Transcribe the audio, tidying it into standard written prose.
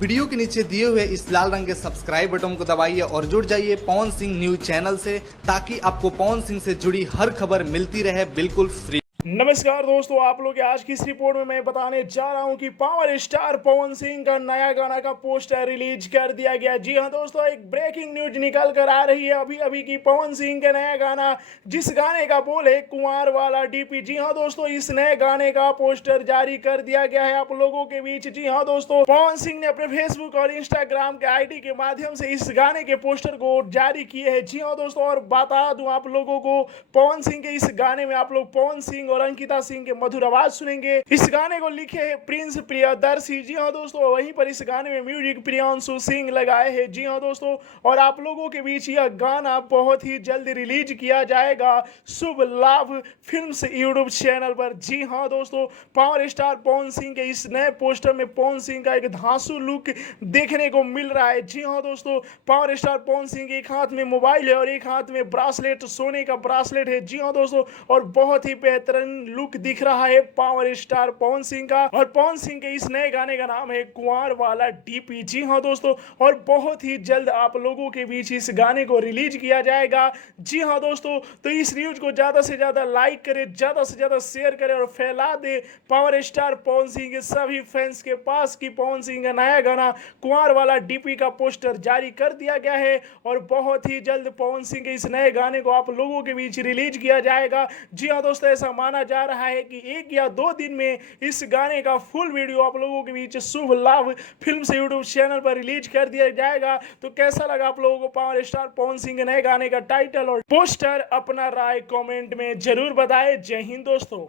Video के नीचे दिए हुए इस लाल रंग के सब्सक्राइब बटन को दबाइए और जुड़ जाइए पवन सिंह न्यूज चैनल से, ताकि आपको पवन सिंह से जुड़ी हर खबर मिलती रहे बिल्कुल फ्री। नमस्कार दोस्तों, आप लोग आज की इस रिपोर्ट में मैं बताने जा रहा हूं कि पावर स्टार पवन सिंह का नया गाना का पोस्टर रिलीज कर दिया गया। जी हां दोस्तों, एक ब्रेकिंग न्यूज निकल कर आ रही है अभी अभी की पवन सिंह का नया गाना, जिस गाने का बोल है कुंवार वाला डीपी। जी हां दोस्तों, इस नए गाने का पोस्टर जारी कर दिया गया है आप लोगों के बीच। जी हां दोस्तों, पवन सिंह ने अपने फेसबुक और इंस्टाग्राम के आईडी के माध्यम से इस गाने के पोस्टर को जारी किए हैं। जी हां दोस्तों, और बता दूं आप लोगों को, पवन सिंह के इस गाने में आप लोग पवन सिंह और अंकिता सिंह के मधुर आवाज सुनेंगे। इस गाने को लिखे हैं प्रिंस प्रियदर्शी। जी हां दोस्तों, वहीं पर इस गाने में म्यूजिक प्रियांशु सिंह लगाए हैं। जी हां दोस्तों, और आप लोगों के बीच यह गाना बहुत ही जल्द रिलीज किया जाएगा शुभ लाभ फिल्म्स यूट्यूब चैनल पर। जी हां दोस्तों, पावर स्टार पवन सिंह के इस नए पोस्टर में पवन सिंह का एक धांसू लुक देखने को मिल रहा है। जी हां दोस्तों, पावर स्टार पवन सिंह के एक हाथ में मोबाइल है और एक हाथ में ब्रासलेट, सोने का ब्रासलेट है। जी हां दोस्तों, और बहुत ही बेहतरीन लुक दिख रहा है पावर स्टार पवन सिंह का। और पवन सिंह के इस नए गाने का नाम है कुंवार वाला डीपी। जी हां दोस्तों, और बहुत ही जल्द आप लोगों के बीच इस गाने को रिलीज किया जाएगा। जी हां दोस्तों, तो इस न्यूज को ज्यादा से ज्यादा लाइक करें, ज्यादा से ज्यादा शेयर करें और फैला दे पावर स्टार पवन सिंह के सभी फैंस के पास कि पवन सिंह का नया गाना कुंवार वाला डीपी का पोस्टर जारी कर दिया गया है और बहुत ही जल्द पवन सिंह के इस नए गाने को आप लोगों के बीच रिलीज किया जाएगा। जी हां दोस्तों, ऐसा माना जा रहा है कि 1 या 2 दिन में इस गाने का फुल वीडियो आप लोगों के बीच शुभ लाभ फिल्म से यूट्यूब चैनल पर रिलीज कर दिया जाएगा। तो कैसा लगा आप लोगों को पावर स्टार पवन सिंह के नए गाने का टाइटल और पोस्टर? अपना राय कमेंट में जरूर बताएं। जय हिंद दोस्तों।